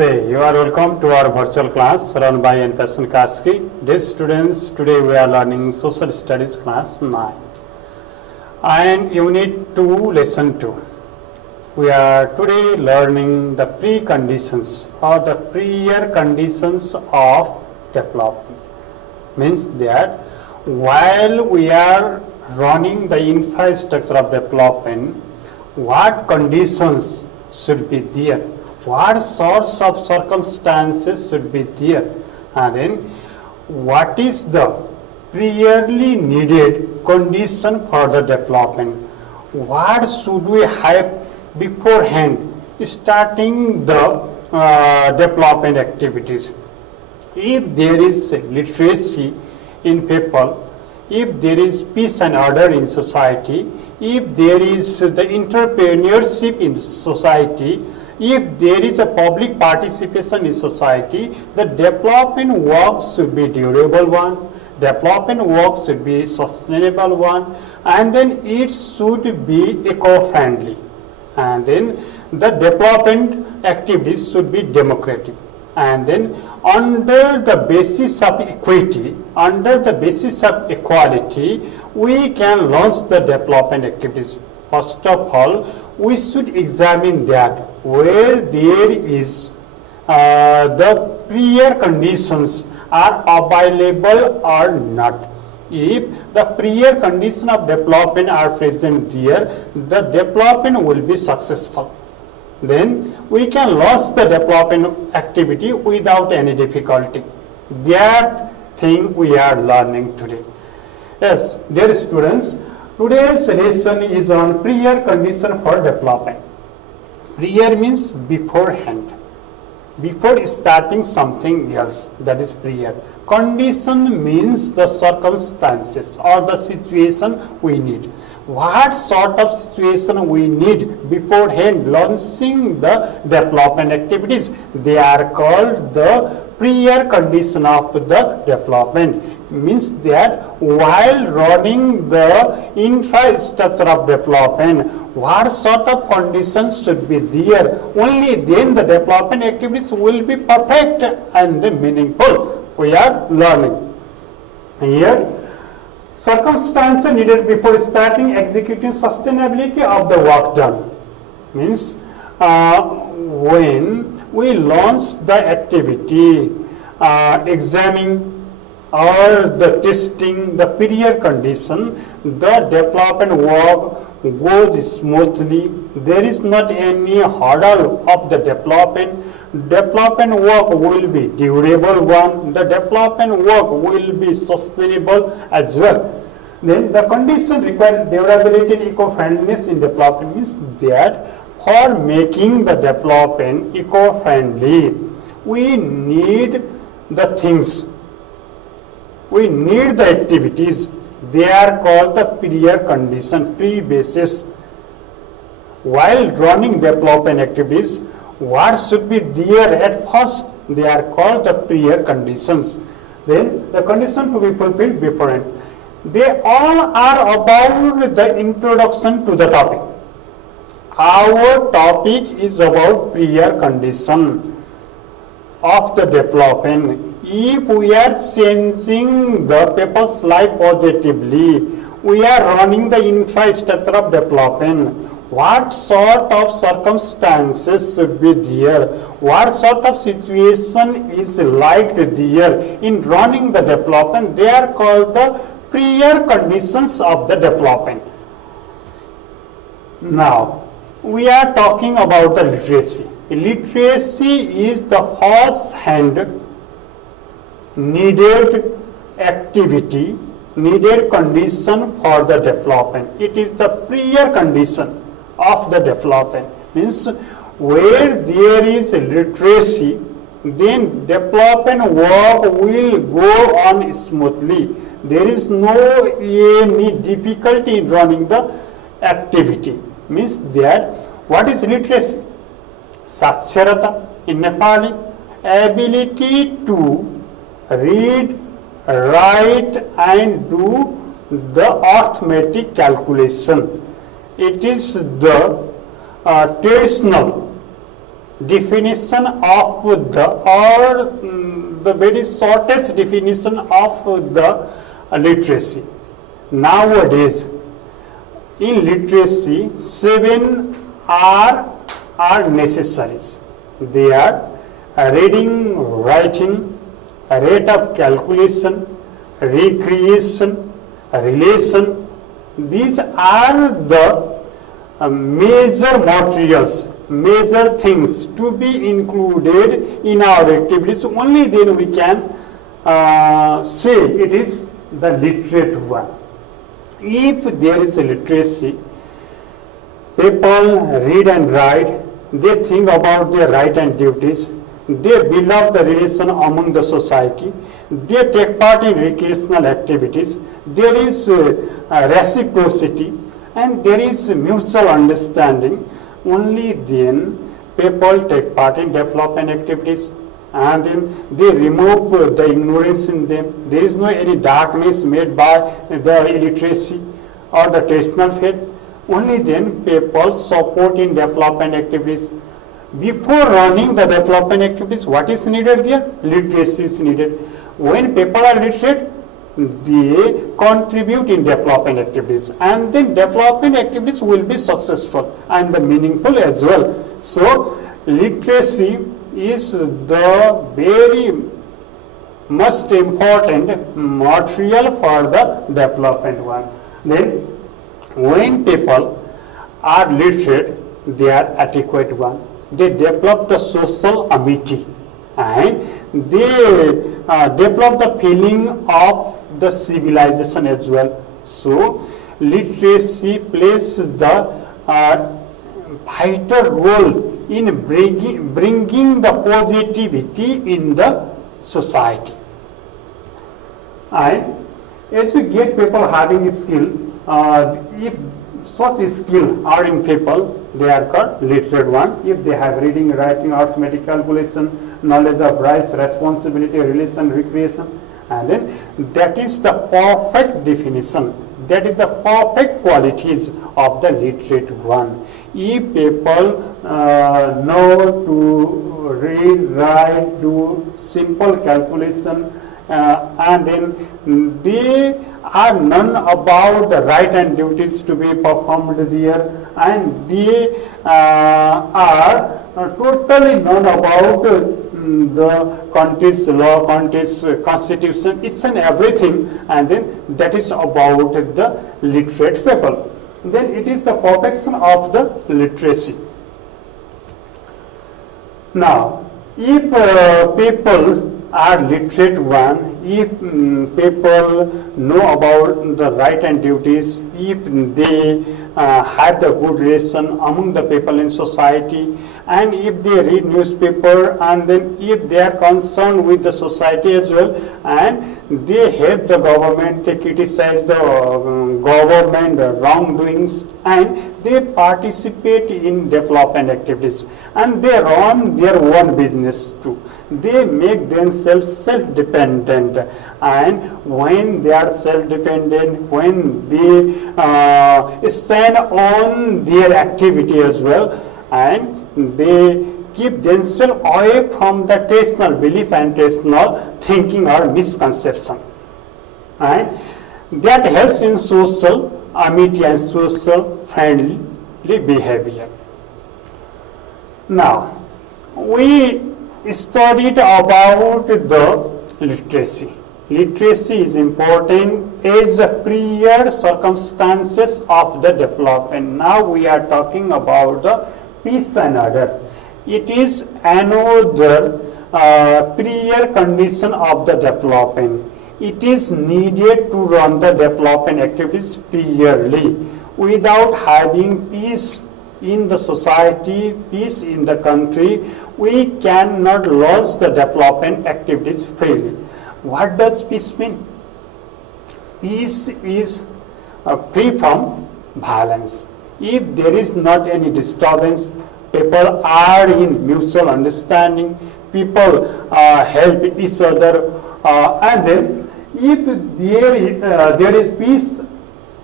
Namaste. You are welcome to our virtual class run by N. Kaski. Dear students, today we are learning Social Studies class 9 and Unit 2, Lesson 2. We are today learning the preconditions or the prior conditions of development. Means that while we are running the infrastructure of development, what conditions should be there? What sorts of circumstances should be there, and then what is the priorly needed condition for the development? What should we have beforehand starting the development activities? If there is literacy in people, if there is peace and order in society, if there is the entrepreneurship in society, if there is a public participation in society, the development work should be durable one, development work should be sustainable one, and then it should be eco-friendly, and then the development activities should be democratic. And then under the basis of equity, under the basis of equality, we can launch the development activities. First of all, we should examine that where there is the prior conditions are available or not. If the prior condition of development are present there, the development will be successful. Then we can launch the development activity without any difficulty. That thing we are learning today. Yes, dear students, today's lesson is on prior condition for development. Prior means beforehand, before starting something else, that is prior. Condition means the circumstances or the situation we need. What sort of situation we need beforehand launching the development activities? They are called the prior condition of the development. Means that while running the infrastructure of development, what sort of conditions should be there? Only then the development activities will be perfect and meaningful. We are learning. Here, circumstances needed before starting executing sustainability of the work done. Means when we launch the activity, examining or the testing the prior condition, the development work goes smoothly. There is not any hurdle of the development. Development work will be durable one. The development work will be sustainable as well. Then the condition required durability and eco-friendliness in development means that for making the development eco-friendly, we need the things. We need the activities. They are called the prior condition, pre-basis. While running development activities, what should be there at first? They are called the prior conditions. Then the condition to be fulfilled beforehand. They all are about the introduction to the topic. Our topic is about prior condition of the development. If we are changing the people's life positively, we are running the infrastructure of development. What sort of circumstances should be there? What sort of situation is like there in running the development? They are called the prior conditions of the development. Now, we are talking about the literacy. Literacy is the first-hand needed activity, needed condition for the development. It is the prior condition of the development. Means where there is literacy, then development work will go on smoothly. There is no any difficulty in running the activity. Means that what is literacy? Saksharataa in Nepali, ability to read, write and do the arithmetic calculation. It is the traditional definition of the very shortest definition of the literacy. Nowadays, in literacy, 7 are necessaries. They are reading, writing, rate of calculation, recreation, relation. These are the major materials, major things to be included in our activities. Only then we can say it is the literate one. If there is a literacy, people read and write, they think about their right and duties, they build up the relation among the society, they take part in recreational activities, there is reciprocity, and there is mutual understanding. Only then people take part in development activities, and then they remove the ignorance in them. There is no any darkness made by the illiteracy or the traditional faith. Only then people support in development activities. Before running the development activities, what is needed there? Literacy is needed. When people are literate, they contribute in development activities, and then development activities will be successful and meaningful as well. So literacy is the very most important material for the development one. Then when people are literate, they are adequate one. They develop the social amity, and they develop the feeling of the civilization as well. So literacy plays the vital role in bringing the positivity in the society. And as we get people having skill, if such skill are in people, they are called literate one. If they have reading, writing, arithmetic, calculation, knowledge of rights, responsibility, relation, recreation, and then that is the perfect definition. That is the perfect qualities of the literate one. If people know to read, write, do simple calculation, and then they are known about the right and duties to be performed there, and they are totally known about the country's law, country's constitution, each and everything, and then that is about the literate people. Then it is the perfection of the literacy. Now, if people are literate one, if people know about the right and duties, if they have the good relation among the people in society, and if they read newspaper, and then if they are concerned with the society as well, and they help the government, they criticize the government wrongdoings, and they participate in development activities, and they run their own business too. They make themselves self-dependent, and when they are self-dependent, when they stand on their activity as well, and they keep themselves away from the traditional belief and traditional thinking or misconception, and that helps in social amity and social friendly behavior. Now, we studied about the literacy. Literacy is important as a prior circumstances of the development. Now we are talking about the peace and order. It is another prior condition of the development. It is needed to run the development activities priorly. Without having peace in the society, peace in the country, we cannot launch the development activities freely. What does peace mean? Peace is free from violence. If there is not any disturbance, people are in mutual understanding, people help each other, and then if there is peace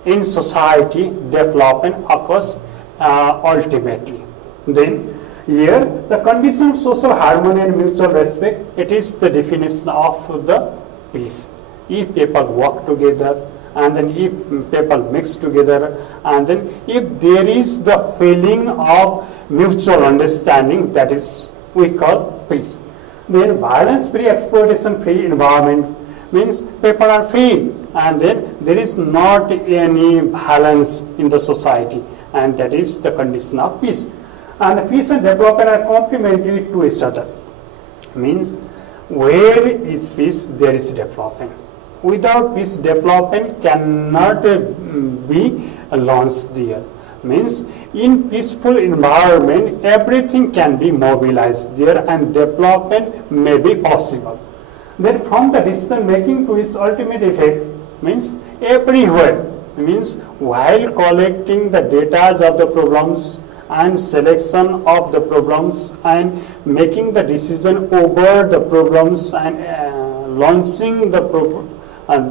in society, development occurs ultimately. Then Here, the condition of social harmony and mutual respect, it is the definition of the peace. If people work together, and then if people mix together, and then if there is the feeling of mutual understanding, that is we call peace. Then violence-free, exploitation-free environment means people are free, and then there is not any violence in the society, and that is the condition of peace. And peace and development are complementary to each other. Means where is peace, there is development. Without peace, development cannot be launched there. Means in peaceful environment, everything can be mobilized there and development may be possible. Then from the decision making to its ultimate effect, means everywhere, means while collecting the data of the problems and selection of the problems and making the decision over the problems and launching the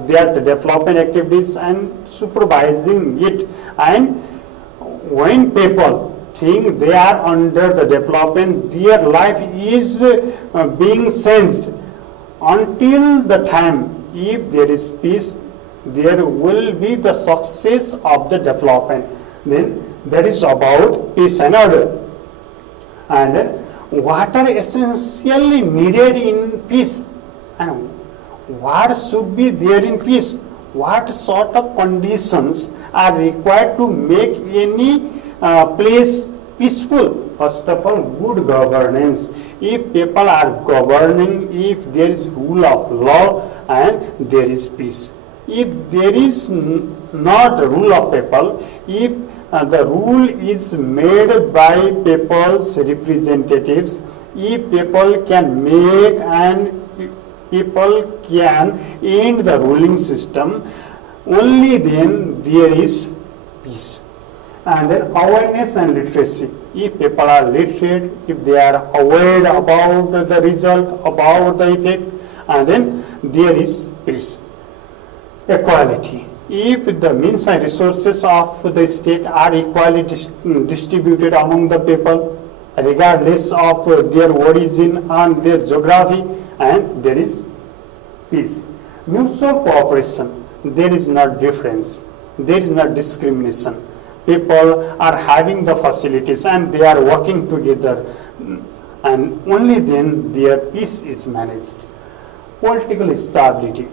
their development activities and supervising it, and when people think they are under the development, their life is being changed. Until the time, if there is peace, there will be the success of the development. Then that is about peace and order. And what are essentially needed in peace, and what should be there in peace? What sort of conditions are required to make any place peaceful? First of all, good governance. If people are governing, if there is rule of law and there is peace. If there is not rule of people, if the rule is made by people's representatives, if people can make and people can end the ruling system, only then there is peace. And then awareness and literacy. If people are literate, if they are aware about the result, about the effect, and then there is peace. Equality. If the means and resources of the state are equally distributed among the people, regardless of their origin and their geography, and there is peace. Mutual cooperation. There is no difference. There is no discrimination. People are having the facilities and they are working together, and only then their peace is managed. Political stability.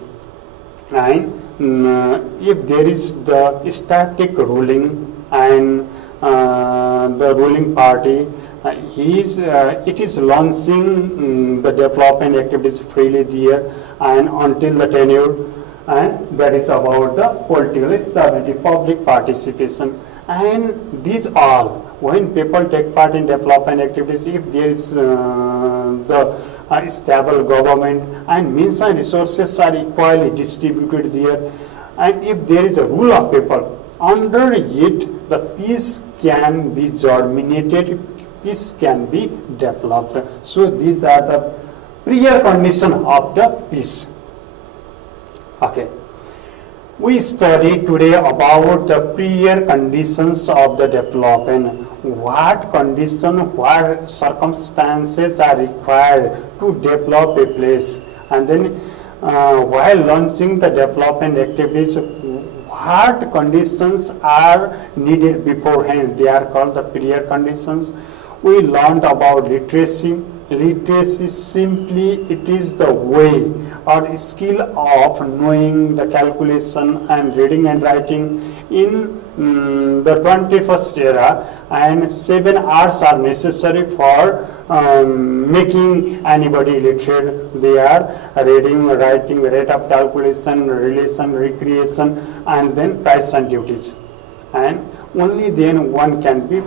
And if there is the static ruling and the ruling party, it is launching the development activities freely there and until the tenure, and that is about the political stability, public participation. And these all, when people take part in development activities, if there is the stable government and means and resources are equally distributed there, and if there is a rule of people, under it the peace can be germinated, peace can be developed. So these are the prior condition of the peace. Okay. We study today about the prior conditions of the development. What condition, what circumstances are required to develop a place, and then while launching the development activities, what conditions are needed beforehand. They are called the prior conditions. We learned about literacy. Literacy simply it is the way or skill of knowing the calculation and reading and writing in the 21st era, and 7 hours are necessary for making anybody literate. They are reading, writing, rate of calculation, relation, recreation, and then rights and duties. And only then one can be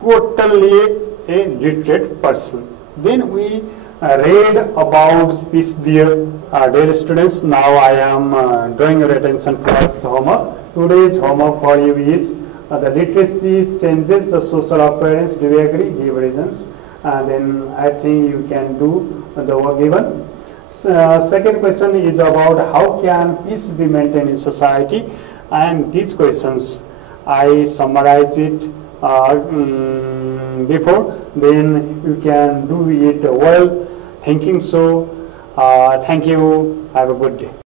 totally a literate person. Then we read about peace there. Dear students, now I am drawing your attention towards the homework. Today's homework for you is the literacy changes the social appearance. Do you agree? Give reasons. And then I think you can do the work given. Second question is about how can peace be maintained in society, and these questions I summarize it before, then you can do it well. Thinking so. Thank you. Have a good day.